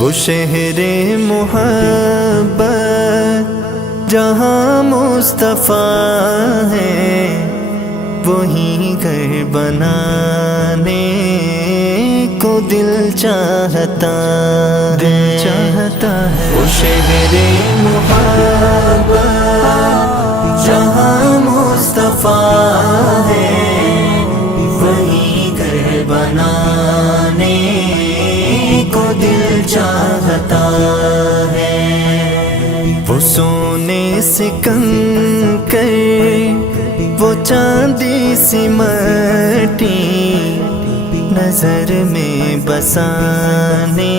وہ شہر محبت جہاں مصطفیٰ ہے، وہیں گھر بنانے کو دل چاہتا ہے۔ وہ شہر محبت جہاں مصطفیٰ ہے، وہیں گھر بنانے کو دل چاہتا ہے۔ وہ سونے سے کنکر، وہ چاندی سی مٹی، نظر میں بسانے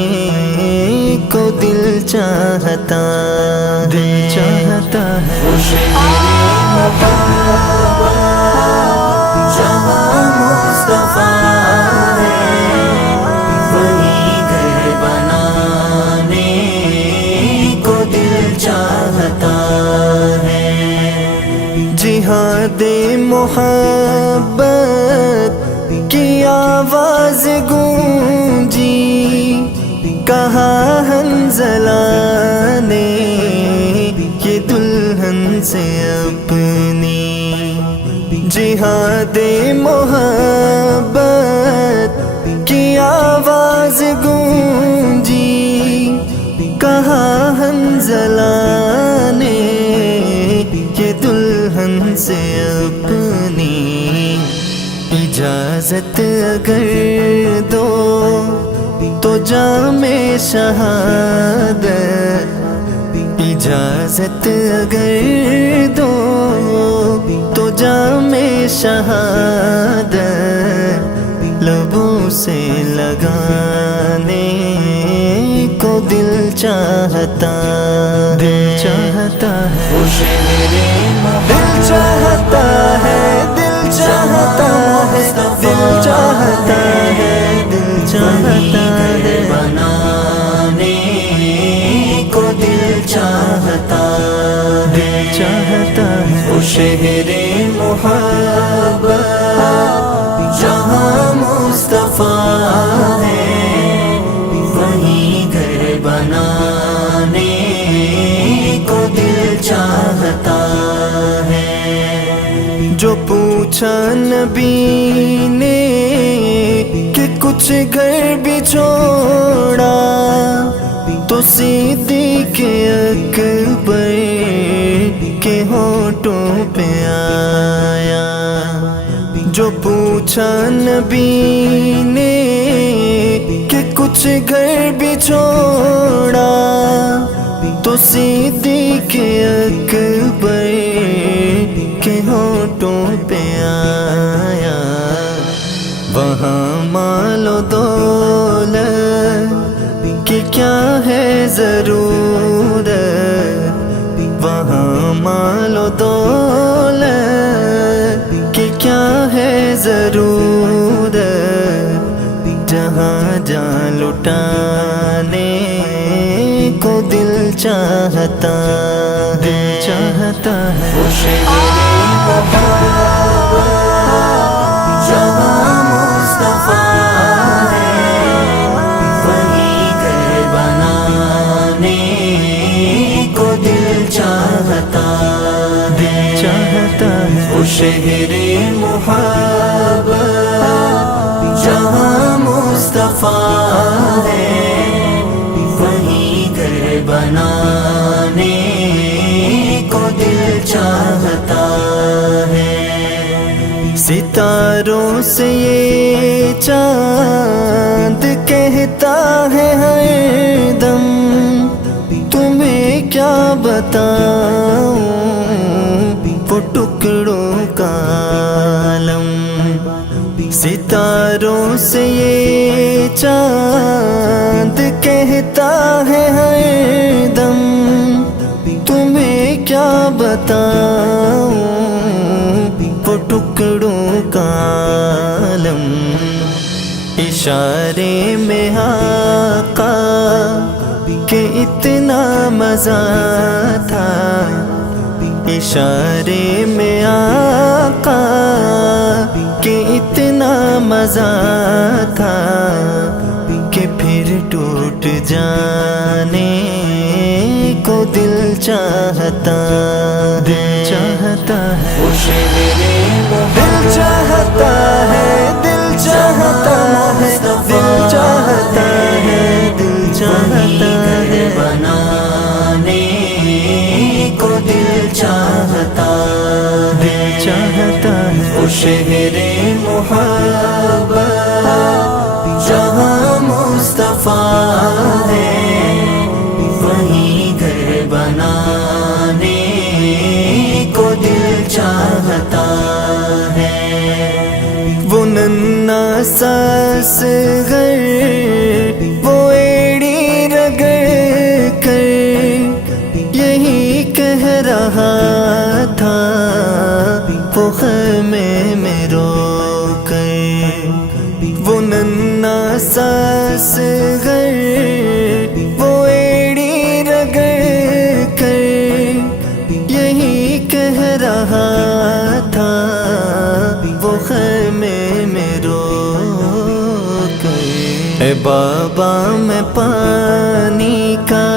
کو دل چاہتا ہے۔ وہ شہر محبت جہاں مصطفیٰ ہے، وہیں گھر بنانے کو دل چاہتا ہے۔ جہاد محبت کی آواز گونجی، کہا حنظلہ نے یہ دلہن سے اپنی۔ جہاد محبت کی آواز گونجی، کہا حنظلہ نے یہ دلہن سے اپنی۔ اجازت اگر دو تو جام شہادت، اجازت اگر دو تو جام شہادت لبوں سے لگانے کو دل چاہتا ہے۔ وہ شہر دل چاہتا ہے، دل چاہتا ہے، دل چاہتا ہے، دل چاہتا ہے، بنانے کو دل چاہتا ہے۔ وہ شہر محبت جہاں مصطفیٰ ہے، وہیں گھر بنانے کو دل چاہتا ہے۔ جو پوچھا نبی نے کہ کچھ گھر بھی چھوڑا، تو صدیق اکبر کے ہونٹوں پہ آیا۔ جو پوچھا نبی نے کہ کچھ گھر بھی چھوڑا، تو صدیق اکبر کے ہونٹوں پہ آیا۔ وہاں مال و دولت کی کیا ہے ضرورت، وہاں مال و دولت کی کیا ہے ضرورت، جہاں جان لٹانے کو دل چاہتا ہے۔ وہ شہر محبت جہاں مصطفیٰ ہے، وہیں گھر بنانے کو دل چاہتا ہے۔ وہ شہر محبت جہاں مصطفیٰ ہے، وہیں گھر بنانے کو دل چاہتا ہے۔ ستاروں سے یہ چاند کہتا ہے ہر دم، تمہیں کیا بتاؤں وہ ٹکڑوں کا عالم۔ ستاروں سے یہ چاند کہتا ہے ہر دم، کیا بتاؤں وہ ٹکڑوں کا عالم، اشارے میں آقا کہ اتنا مزہ تھا، اشارے میں آقا کہ اتنا مزہ تھا کہ پھر ٹوٹ جانے کو دل چاہتا ہے، چاہتا ہے، دل چاہتا ہے، دل چاہتا ہے، دل چاہتا ہے، دل چاہتا ہے، بنانے کو دل چاہتا ہے، چاہتا ہے، وہ شہر محبت جہاں مصطفیٰ ہے، وہیں گھر بنانے کو دل چاہتا ہے۔ وہ ننھا سا اصغر وہ ایڑی رگڑ کر یہی کہہ رہا تھا، وہ خیمے میں رو کر، وہ ننھا سا اصغر وہ ایڑی رگڑ کر یہی کہہ رہا تھا، وہ خیمے میں رو کر، اے بابا میں پانی کا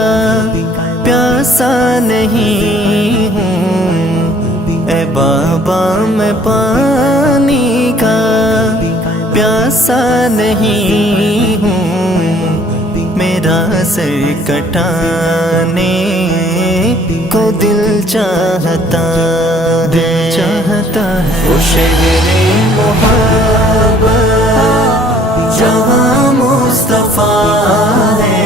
پیاسا نہیں ہوں، اے بابا میں پانی کا پیاسا نہیں ہوں، میرا سر کٹانے کو دل چاہتا ہے، چاہتا ہے، وہ شہر محبت جہاں مصطفیٰ ہے،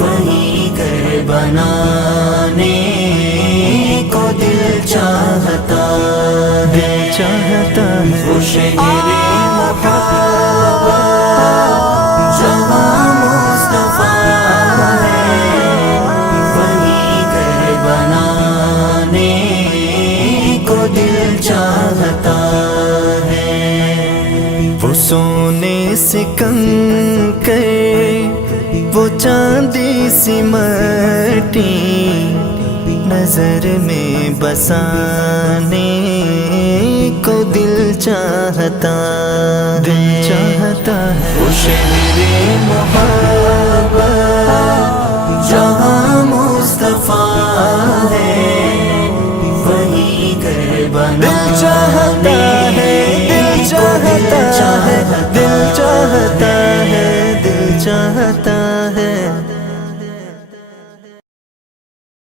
وہیں گھر بنانے کو دل چاہتا ہے، چاہتا ہے، وہ شہر محبت جہاں مصطفیٰ ہے، وہیں گھر بنانے کو دل چاہتا ہے۔ وہ سونے سے کنکر وہ چاندی سی مٹی نظر میں بسانے کو دل چاہتا ہے، چاہتا ہے، وہ شہر محبت جہاں مصطفیٰ ہے، وہیں گھر بنانے دل چاہتا ہے، دل چاہتا ہے، دل چاہتا